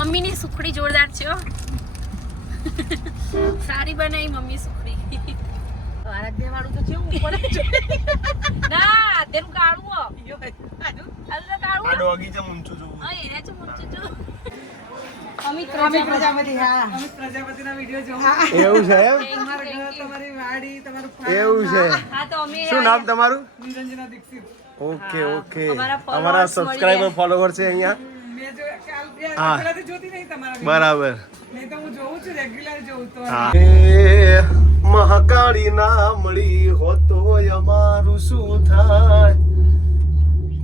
મમ્મીની સુખડી જોરદાર છે સારી બનાવી મમ્મી સુખડી. આરાધ્ય વાળું તો કેવું ઉપર ના તેનું કાળું હો. કાળું ડોગી છે હા, એને છે મૂંચું જો. અમિત પ્રજાપતિ. પ્રજાપતિ હા. અમે પ્રજાપતિના વીડિયો જોવો. એવું છે એમ? Thank you, તમારું ઘર તમારી વાડી તમારું એવું છે. હા તો અમે શું નામ તમારું? નિરંજના દીક્ષિત. Okay okay. અમારા સબસ્ક્રાઇબર ફોલોવર છે અહીંયા. બરાબર. નહીં તો હું જોઉં છું રેગ્યુલર જોઉં તો. હા. એ મહાકાળી ના મળી હોતો અમારું શું થાય?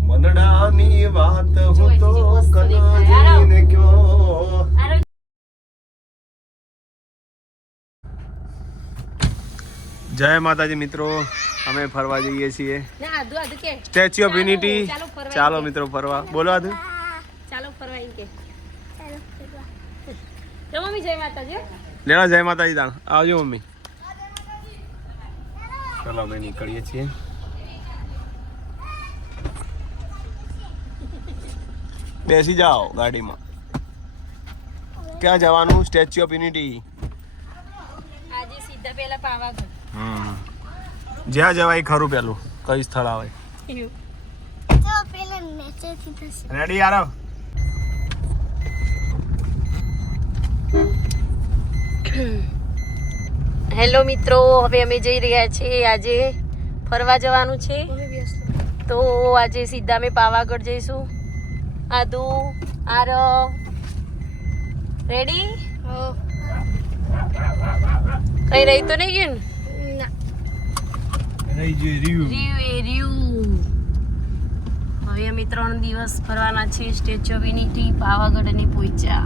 મનડાની વાત હું તો. કનજીને કયો જય માતાજી મિત્રો અમે ફરવા જઈએ છીએ. ના, આધુ, આધુ કે. સ્ટેચ્યુ ઓફ ચાલો, યુનિટી ચાલો. મિત્રો ફરવા. બોલો ફરવા એમ કે. તો મમ્મી જય માતાજી લેણા જય માતાજી તાણ. આવજો મમ્મી. ચાલો અમે નીકળીએ છીએ. બેસી જાઓ ગાડીમાં. ક્યાં જવાનું? સ્ટેચ્યુ ઓફ યુનિટી આજે સીધા પહેલા પાવાગઢ. જ્યાં જવાય ખરું પેલું. કઈ સ્થળ આવે. રેડી યાર હેલો મિત્રો હવે અમે જઈ રહ્યા છીએ આજે ફરવા જવાનું છે. તો આજે સીધા અમે પાવાગઢ જઈશું. આદુ આર રેડી કઈ રહી તો નહીં ગયું હવે અમે ત્રણ દિવસ ફરવાના છે સ્ટેચ્યુ ઓફ યુનિટી પાવાગઢ અને પોઈચા.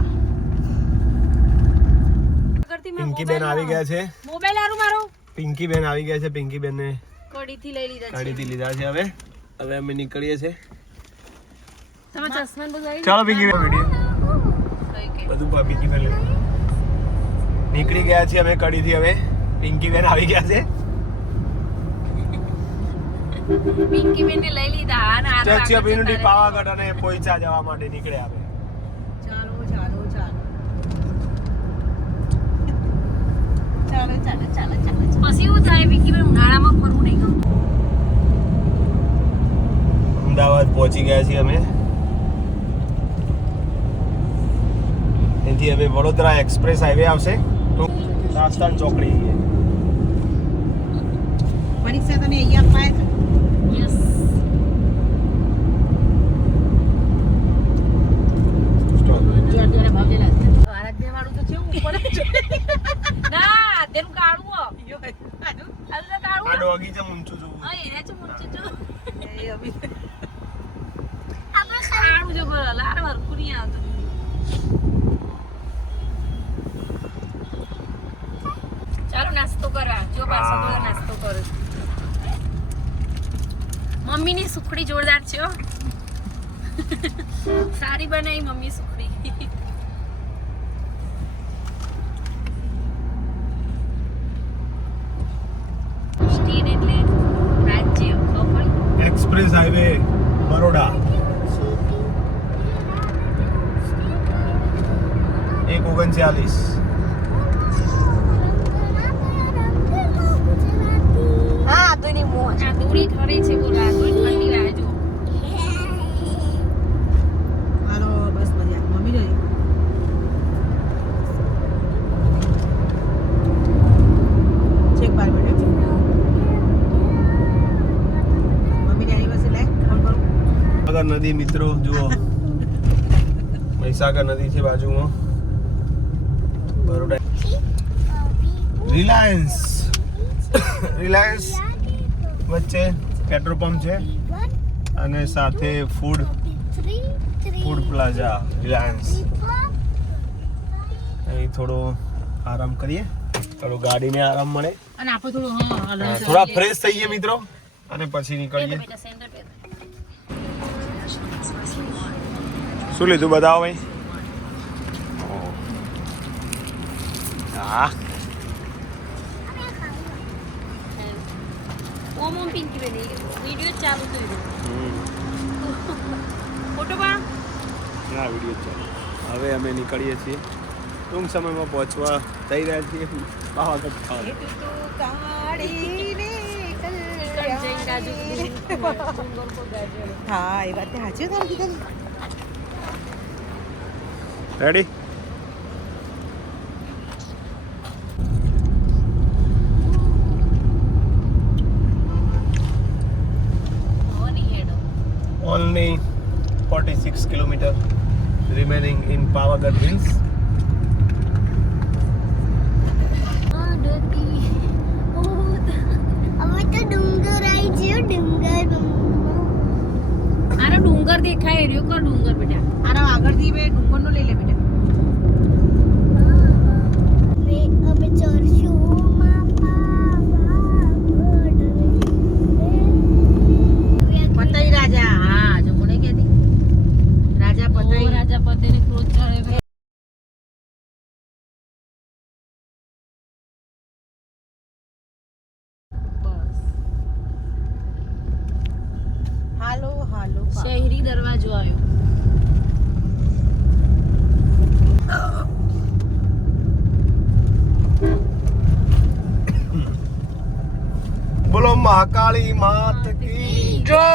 પિંકી બેન આવી ગયા છે. મોબાઈલ આરું મારો. પિંકી બેન આવી ગયા છે. પિંકી બેન ને કડીથી લઈ લીધા છે. ગાડીથી લીધા છે હવે. હવે અમે નીકળીએ છે તમે ચશ્મા બધું ચાલો પિંકી બેન વીડિયો બધું પ- પિંકી બેન નીકળી ગયા છે અમે કડીથી હવે. પિંકી બેન આવી ગયા છે. પિંકી બેન ને લઈ લીધા અને આ યુનિટી જતા પાવાગઢ અને પોઈચા જવા માટે નીકળ્યા અમે ચાલો ચાલો ચાલો ચાલો ચાલો ચાલો ચાલો પછી એવું થાય પિંકી બેન ઉનાળામાં ફરવું નહીં ગમતું. અમદાવાદ પહોંચી ગયા છીએ અમે. અહીંથી હવે વડોદરા એક્સપ્રેસ હાઈવે આવશે. તો રાજસ્થાન ચોકડી. પરીક્ષા તમે અહીંયા પાય યસ સ્ટોપ જોર જોર ભાવજેલા આરાધ્યા વાળું તો કેવું ઉપર ના આધ્યાનું કાળું હો. આધ્યાનું કાળું હો. ડોગી છે ઊંચું જોવું હા એને છે મૂંચું જો એ અભી કાળું જો બોલો લાર હરખું નહીં આવતું ચાલો નાસ્તો કરવા જો પાછો. નાસ્તો કરું. મમ્મીની સુખડી જોરદાર છે સારી બનાવી મમ્મી સુખડી સ્ટેટ એટલે રાજ્ય ખબર એક્સપ્રેસ હાઈવે બરોડા. એક ઓગણચાલીસ હા આદુની મોજ આ દોરી ઠરે છે બોલા આદુની ઠંડી વાય જો હાલો બસ મજા મમ્મી જોઈ ચેક બાર મિનિટ મમ્મીની એનિવર્સરી લાય ફોન કરું મહીસાગર નદી મિત્રો જુઓ. મહીસાગર નદી છે બાજુમાં. બરોડા. રિલાયન્સ. રિલાયન્સ વચ્ચે પેટ્રોલ પંપ છે અને સાથે ફૂડ ફૂડ પ્લાઝા રિલાયન્સ. અહીં થોડો આરામ કરીએ. થોડું ગાડીને આરામ મળે. અને થોડા ફ્રેશ થઈએ મિત્રો. અને પછી નીકળીએ. શું લીધું બતાવો ભાઈ? હા. ના વીડિયો ચાલો. હવે અમે નીકળીએ છીએ. ટૂંક સમયમાં પહોંચવા થઈ રહ્યા છીએ પાવાગઢ ખાવા. હા એ વાત સાચી તારી કીધેલી. Ready only 46 kilometer remaining in Pavagadh Hills. હવે તો ડુંગર આવી ગયો ડુંગર આનો ડુંગર દેખાય રહ્યો કર ડુંગર બેટા? આરા આગળથી બે ડુંગરનો લઈ લે બેટા હવે અમે ચડશું પતઈ રાજા હા જો મને કહેતી રાજા ઓ પતઈ રાજા પતેને ક્રોધ ચડે બસ હાલો હાલો શહેરી દરવાજો આવ્યો બોલો મહાકાળી માત કી જય.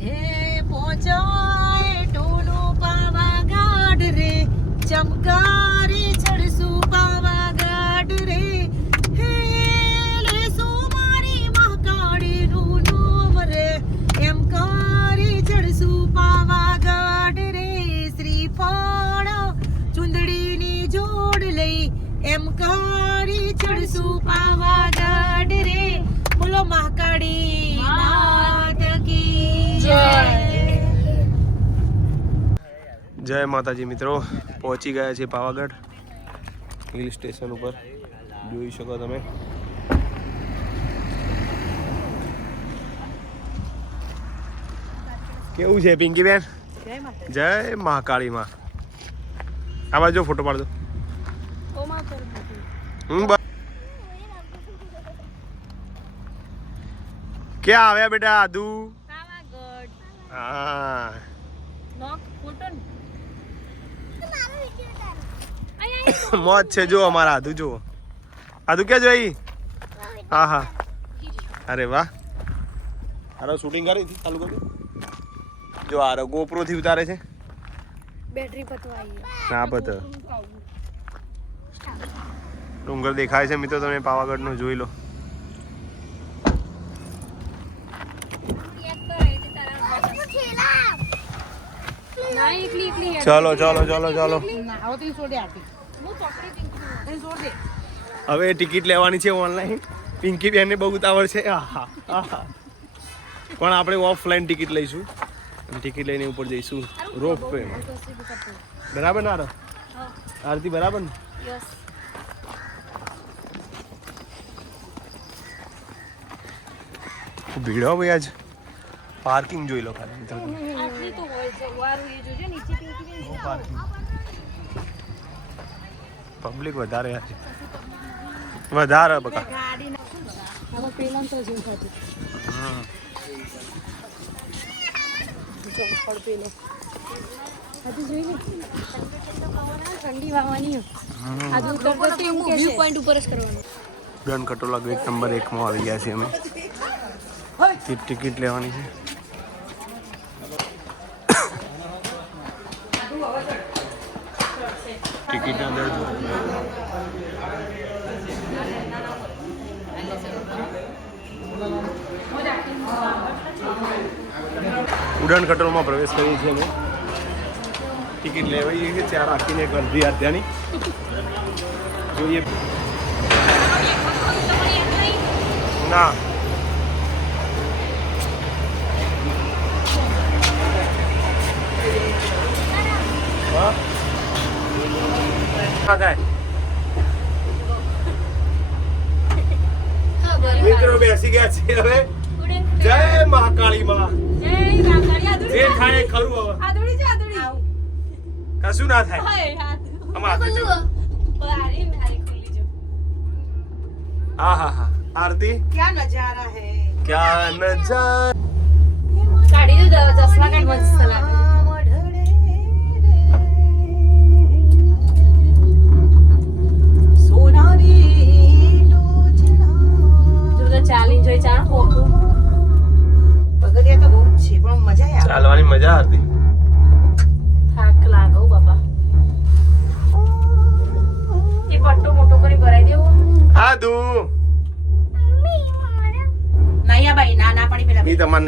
હે પહોંચાય ટોલો પાવાગઢ રે ચમકારે જય માતાજી મિત્રો. પહોંચી ગયા છે પાવાગઢ હિલ સ્ટેશન ઉપર. જોઈ શકો તમે. કેવું છે પિંકીબેન? જય મહાકાળી માં આ બાજુ ફોટો પાડજો. બ- ક્યાં આવ્યા બેટા આદુ? હા નોક ફોટો ને મોજ છે જો અમારા આધુ જુઓ. આધુ ક્યાં જોઈ હા હા. અરે વાહ. આરો શૂટિંગ કરી હતી ચાલુ કરી જો આરો ગોપ્રો થી ઉતારે છે. બેટરી પતવાઈ ના પત. ડુંગર દેખાય છે મિત્રો તમે પાવાગઢનું જોઈ લો. ના એકલી એકલી હેડ. ચલો ચલો ચલો ચલો. હવે ટિકિટ લેવાની છે ઓનલાઈન. પિંકી બેનને બહુ ઉતાવળ છે. આહા આહા. પણ આપણે ઓફલાઈન ટિકિટ લઈશું. ટિકિટ લઈને ઉપર જઈશું. રોપ વે બરાબર ને? આરતી? બરાબર ને? ભીડ હો ભાઈ આજ. પાર્કિંગ જોઈ લો ખાલી. મિત્રો તમે. આટલી તો હોય છે વારું એ જોજો નીચે પિંકી બેન બહુ પાર્કિંગ પબ્લિક વધારે વધારે બકા. ઠંડી વાવાની આજુ ઉતરતો તો એવું વ્યૂ પોઈન્ટ ઉપર જ કરવાનું. ગન કટોલા ગેટ નંબર એકમાં આવી ગયા છીએ અમે. ટિકિટ લેવાની છે. ટિકિટ અંદર ઉડાન કટોલમાં પ્રવેશ કરીએ છીએ અમે. ટિકિટ લેવાઈ છે ચાર રાખીને એક અડધી અડધાની. જોઈએ. ના. હવે ચાલવાની મજા આવતી. ભાઈ ના ના પડી પેલા ઈ તમાર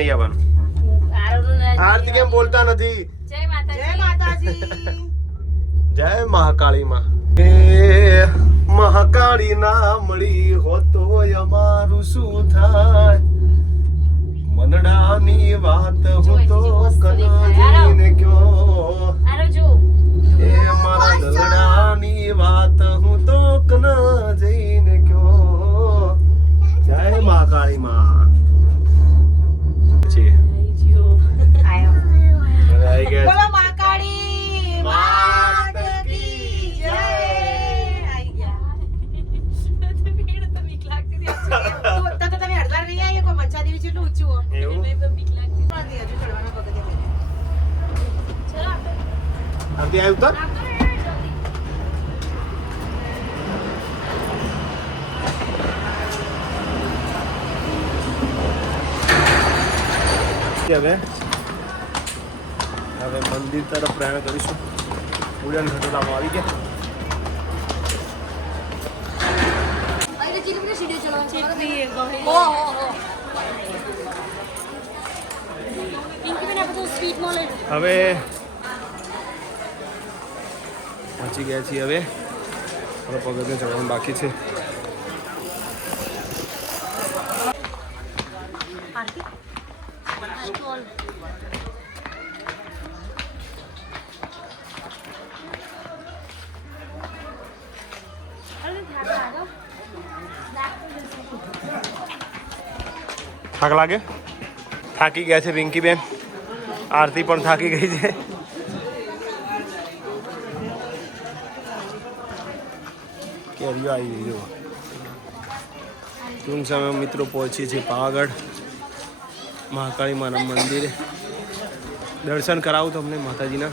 બોલતા નથી? જય માતાજી. જય મહાકાળી માં. મહાકાળી ના મળી હોતો અમારું શું થાય? મનડાની વાત હું તો કનાજીને કયો એ મારા દલડાની વાત હું તો કના જઈને કયો જય મહાકાળી માં. હવે પહોંચી ગયા છીએ હવે. હવે પગથિયાં ચડવાનું બાકી છે. થાક લાગે? થાકી ગયા છે પિંકી બેન આરતી પણ થાકી ગઈ છે. કેરીઓ આવી ગઈ ટૂંક સમય મિત્રો પહોંચીએ છીએ પાવાગઢ. મહાકાળી માના મંદિરે. દર્શન કરાવું તમને માતાજીના.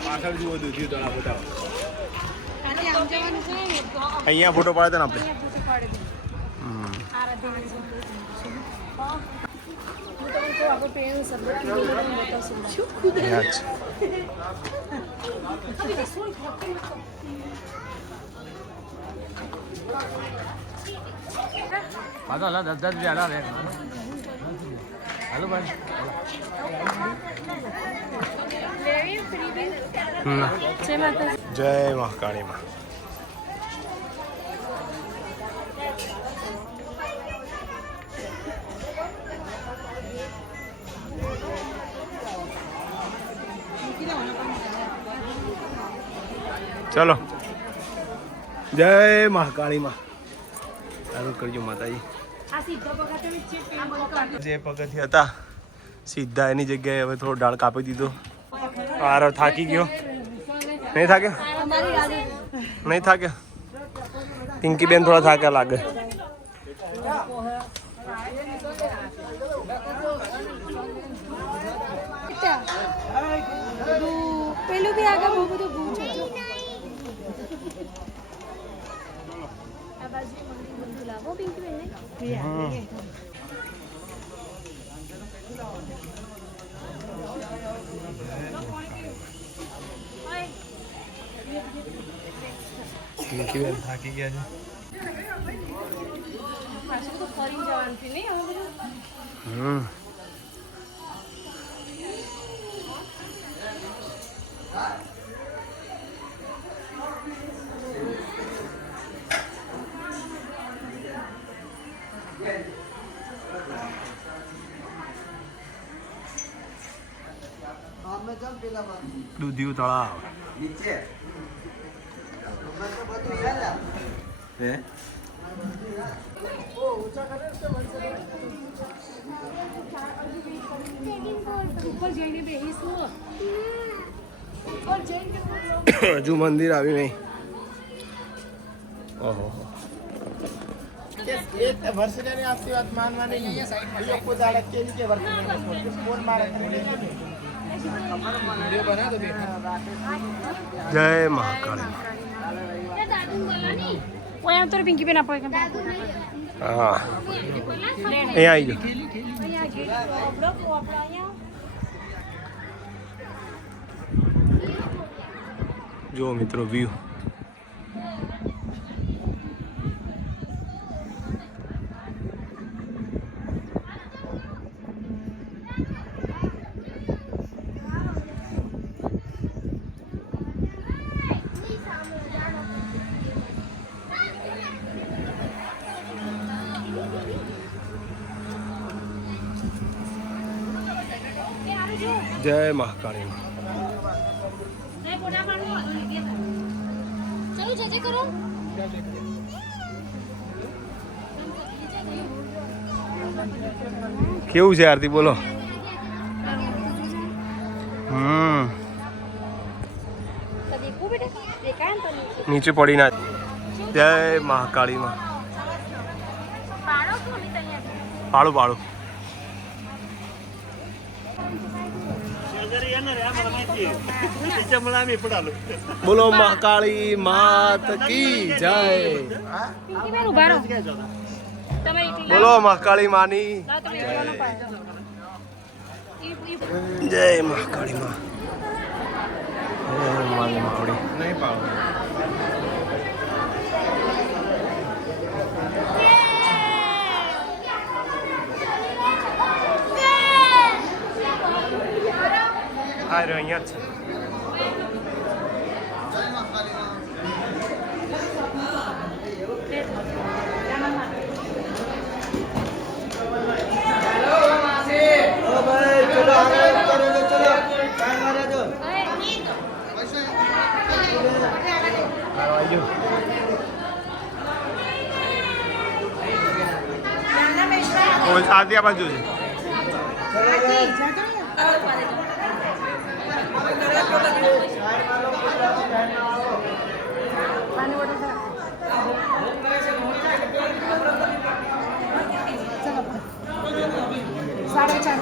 પાછળ જુઓ દૂધી તળા બતાવો અહીંયા ફોટો પાડે ને આપણે હમ. દસ છે. હમ. જય માતાજી જય મહાકાળી માં ચલો જય મહાકાળી માં સારું કરજો માતાજી જે પગથિયા હતા સીધા એની જગ્યાએ હવે થોડો ડાળ કાપી દીધો. આરો થાકી ગયો. નહીં થાક્યો? નહીં થાક્યો? પિંકી બેન થોડા થાક્યા લાગે પેલું બી આગળ બહુ બધું ભૂ છે જો. આ બાજુ મંદિર બધું લાવો પિંકી બેન પિંકી બેન થાકી ગયા છે? પાછું તો દૂધિયું તળાવ. હે? જઈને હજુ મંદિર આવ્યું નહીં. ઓહો. વર્ષની આપતી વાત માનવાની લોકો એ કોઈ દાડા કેવી કે વર્ષ ફોન મારે જય મહાકાળી. ઓય તો પિંકી બેન આપો કે હા. અહીંયા આવી ગયો જુઓ મિત્રો વ્યૂ જય મહાકાળી કેવું છે આરતી? બોલો. હમ. નીચે પડી ના. જય મહાકાળીમાં પાડો પાડું પાડું બોલો મહાકાળી માત કી જય. બોલો મહાકાળી માની. જય મહાકાળી માં. જય માની મહાકાળી નહીં પાડો. આ રહ્યો અહીંયા જ છે ઓલ બાજુ છે સાડા ચાર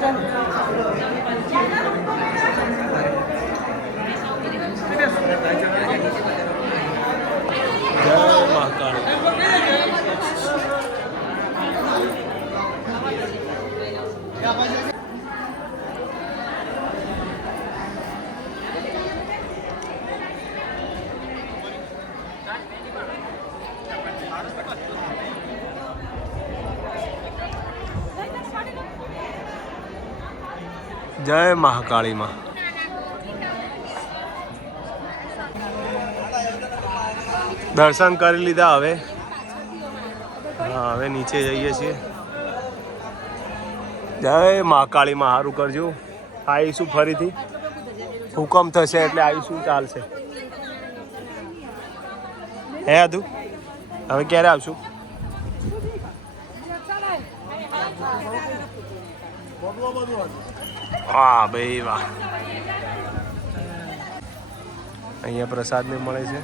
જય મહાકાળી જય મહાકાળી દર્શન કરી લીધા હવે. હા, હવે નીચે જઈએ છીએ. જય મહાકાળીમાં સારું કરજો. આવીશું ફરીથી. હુકમ થશે એટલે આવીશું, ચાલશે. હે આધુ હવે ક્યારે આવશું? વાહ ભાઈ, વાહ. અહીંયા પ્રસાદ ને મળે છે.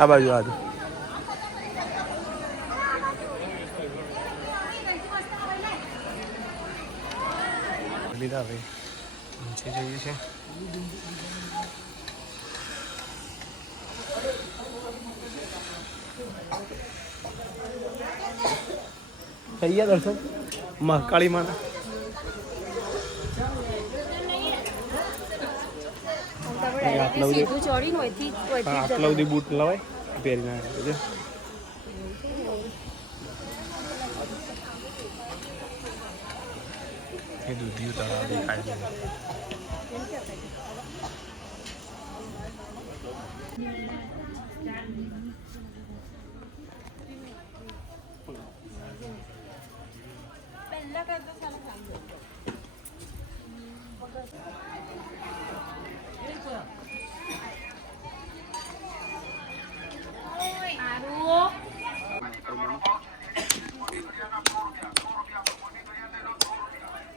આ બાજુ આ લીધા, ભાઈ. નીચે જઈએ છે થઈ ગયા દર્શન મહાકાળી માના આટલા હોયથી આટલા સુધી બૂટ લવાય પહેરી ના છે. એ દૂધિયું તળાવ દેખાય છે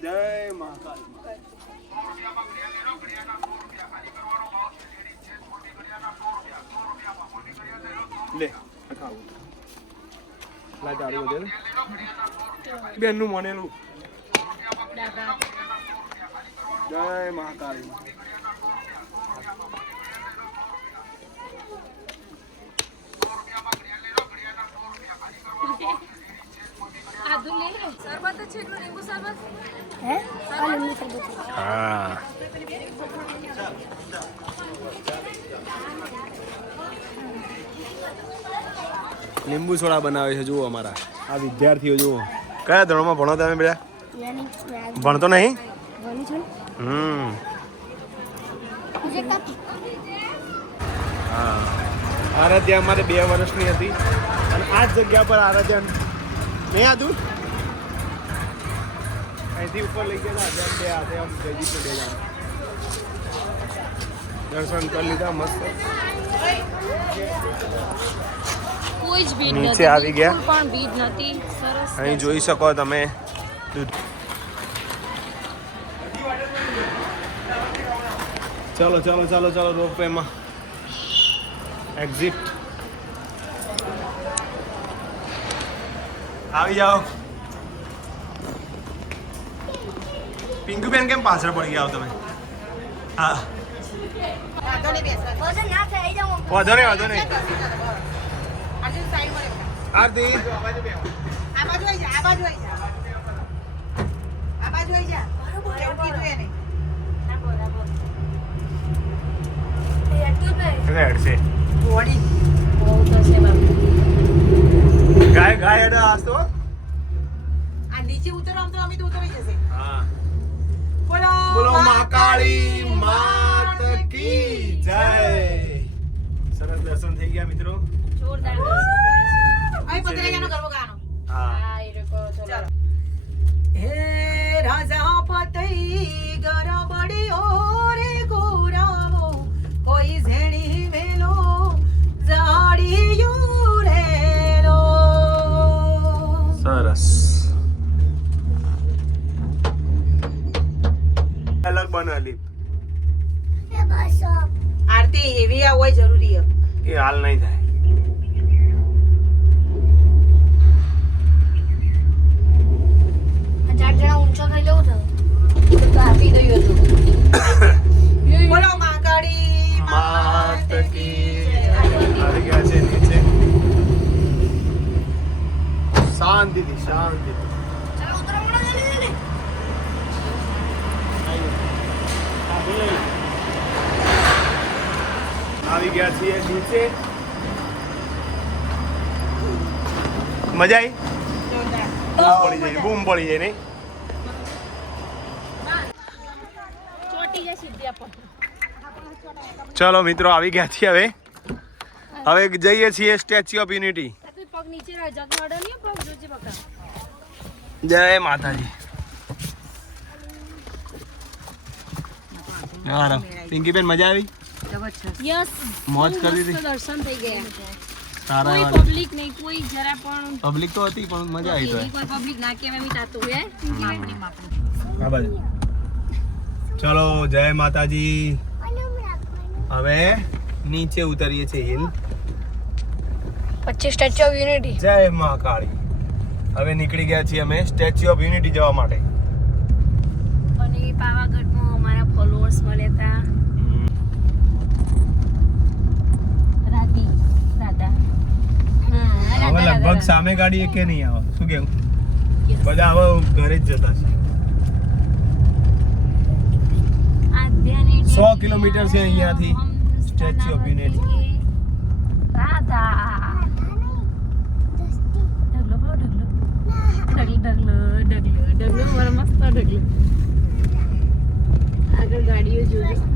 જય મહાકાલ લે ખાવું લા તારી દે બેનનું મનેલું જય મહાકાલ હે આ લીંબુ શરબત હા લીંબુ સોડા બનાવે છે જુઓ અમારા. આ વિદ્યાર્થીઓ જુઓ. કયા ધોરણમાં ભણો તમે બેટા? ભણતો નહીં? હમ. આરાધ્યા અમારે બે વર્ષની હતી. અને આ જ જગ્યા પર આરાધ્યા નહીં આતું અહીંથી ઉપર લઈ ગયા હતા બે હાથે આમ જઈ ચડે દર્શન કરી લીધા મસ્ત. કોઈ જ ભીડ નીચે આવી ગયા. પણ ભીડ નથી. સરસ અહીં જોઈ શકો તમે. દૂધ ચાલો ચાલો ચાલો ચલો રોપવેમાં એક્ઝિટ આવી જાઓ. પિંકુબેન કેમ પાછળ પડી ગયા તમે? હા. વાંધો નહીં વાંધો નહીં. આરતી. આ બાજુ આવી જા આ બાજુ આવી જા. આ બાજુ આવી જા. કીધું એને? એટલું જ નહીં રેડ છે બોડી. બહુ થશે બાપુ. ગાય ગાય હેડ આસ તો. આ નીચે ઉતરો આમ તો અમે તો ઉતરી જશે. હા. બોલો બોલો મહાકાળી માત કી જય. સરસ દર્શન થઈ ગયા મિત્રો. જોરદાર. અહીં પતરેગાનો ગરબો ગાનો હા એ લોકો ચલો. હે રાજા પતઈ ગરબડિયો રે ગોરાવો કોઈ ઝેણી મેલો જાડિયું રેલો સરસ અલગ બસ આરતી એવી આ હોય જરૂરી હે એ હાલ નહીં થાય ગયા છીએ નીચે. મજા આવી બૂમ પડી જાય બૂમ પડી જાય નહીં. ચલો મિત્રો આવી ગયા છીએ હવે. હવે જઈએ છીએ સ્ટેચ્યુ ઓફ યુનિટી જય માતાજી. પિંકીબેન મજા આવી? યસ. મોજ કરી દર્શન થઈ ગયા. સારા કોઈ પબ્લિક નહીં કોઈ જરા પણ પબ્લિક તો હતી પણ મજા આવી તો. કોઈ પબ્લિક ના કહેવાય મી તાતું હે આ બાજુ. ચલો જય માતાજી. હવે નીચે ઉતરીએ છીએ હિલ. પછી સ્ટેચ્યુ ઓફ યુનિટી જય મહાકાળી હવે નીકળી ગયા છીએ અમે સ્ટેચ્યુ ઓફ યુનિટી જવા માટે. અને પાવાગઢમાં અમારા ફોલોઅર્સ મળ્યા હતા. હવે લગભગ સામે ગાડી કે નહીં આવે. શું કેવું? બધા હવે ઘરે જ જતા છે. સો કિલોમીટર છે અહીંયાથી સ્ટેચ્યુ ઓફ યુનિટી. આગળ ગાડીઓ જોજો.